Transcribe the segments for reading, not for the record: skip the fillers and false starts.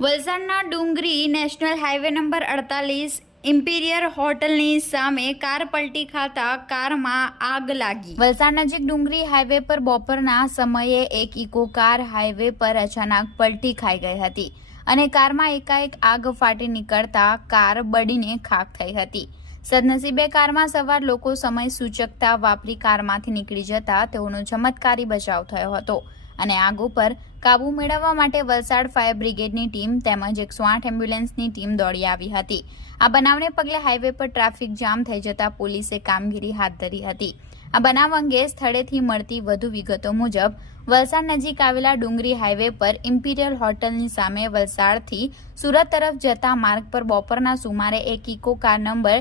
વલસાડના ડુંગરી national highway number 48 ઇમ્પિરિયર હોટલની સામે કાર પલટી ખાતા કારમાં આગ લાગી। વલસાડ નજીક ડુંગરી હાઈવે પર બપોરના સમયે એક ઇકો કાર હાઈવે પર અચાનક પલટી ખાઈ ગઈ હતી અને કારમાં એકાએક આગ ફાટી નીકળતા કાર બળીને ખાખ થઈ હતી। સદનસીબે કારમાં સવાર લોકો સમય સૂચકતા વાપરી કારમાંથી નીકળી જતા તેઓનો ચમત્કારી બચાવ થયો હતો અને આગ ઉપર કાબુ મેળવવા માટે વલસાડ ફાયર બ્રિગેડની ટીમ તેમજ 108 એમ્બ્યુલન્સની ટીમ દોડી આવી હતી। આ બનાવને પગલે હાઈવે પર ટ્રાફિક જામ થઈ જતા પોલીસે કામગીરી હાથ ધરી હતી। આ બનાવ અંગે સ્થળેથી મળતી વધુ વિગતો મુજબ વલસાડ નજીક આવેલા ડુંગરી હાઈવે પર ઇમ્પિરિયલ હોટલની સામે વલસાડથી સુરત તરફ જતા માર્ગ પર બપોરના સુમારે એક ઇકો કાર નંબર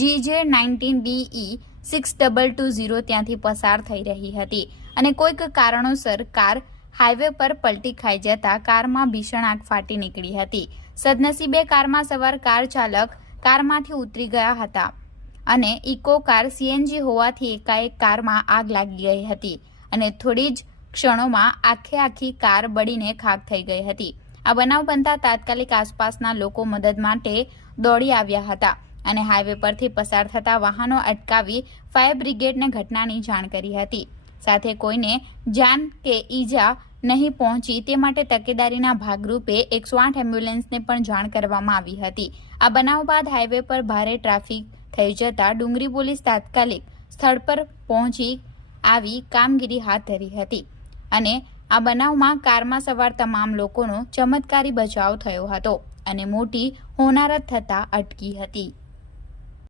GJ19BE 6220 ત્યાંથી પસાર થઈ રહી હતી અને કોઈક કારણોસર કાર હાઈવે પર પલટી ખાઈ જતા કારમાં ભીષણ આગ ફાટી નીકળી હતી। સદનસીબે કારમાં સવાર કાર ચાલક કારમાંથી ઉતરી ગયા હતા અને ઇકો કાર CNG હોવાથી એકાએક કારમાં આગ લાગી ગઈ હતી અને થોડી જ ક્ષણોમાં આખી કાર બળીને ખાખ થઈ ગઈ હતી। આ બનાવ બનતા તાત્કાલિક આસપાસના લોકો મદદ માટે દોડી આવ્યા હતા અને હાઈવે પરથી પસાર થતા વાહનો અટકાવી ફાયર બ્રિગેડને ઘટનાની જાણ કરી હતી। સાથે કોઈને જાન કે ઈજા નહીં પહોંચી તે માટે તકેદારીના ભાગરૂપે 108 એમ્બ્યુલન્સને પણ જાણ કરવામાં આવી હતી। આ બનાવ બાદ હાઈવે પર ભારે ટ્રાફિક થઈ જતા ડુંગરી પોલીસ તાત્કાલિક સ્થળ પર પહોંચી આવી કામગીરી હાથ ધરી હતી અને આ બનાવમાં કારમાં સવાર તમામ લોકોનો ચમત્કારી બચાવ થયો હતો અને મોટી હોનારત થતા અટકી હતી।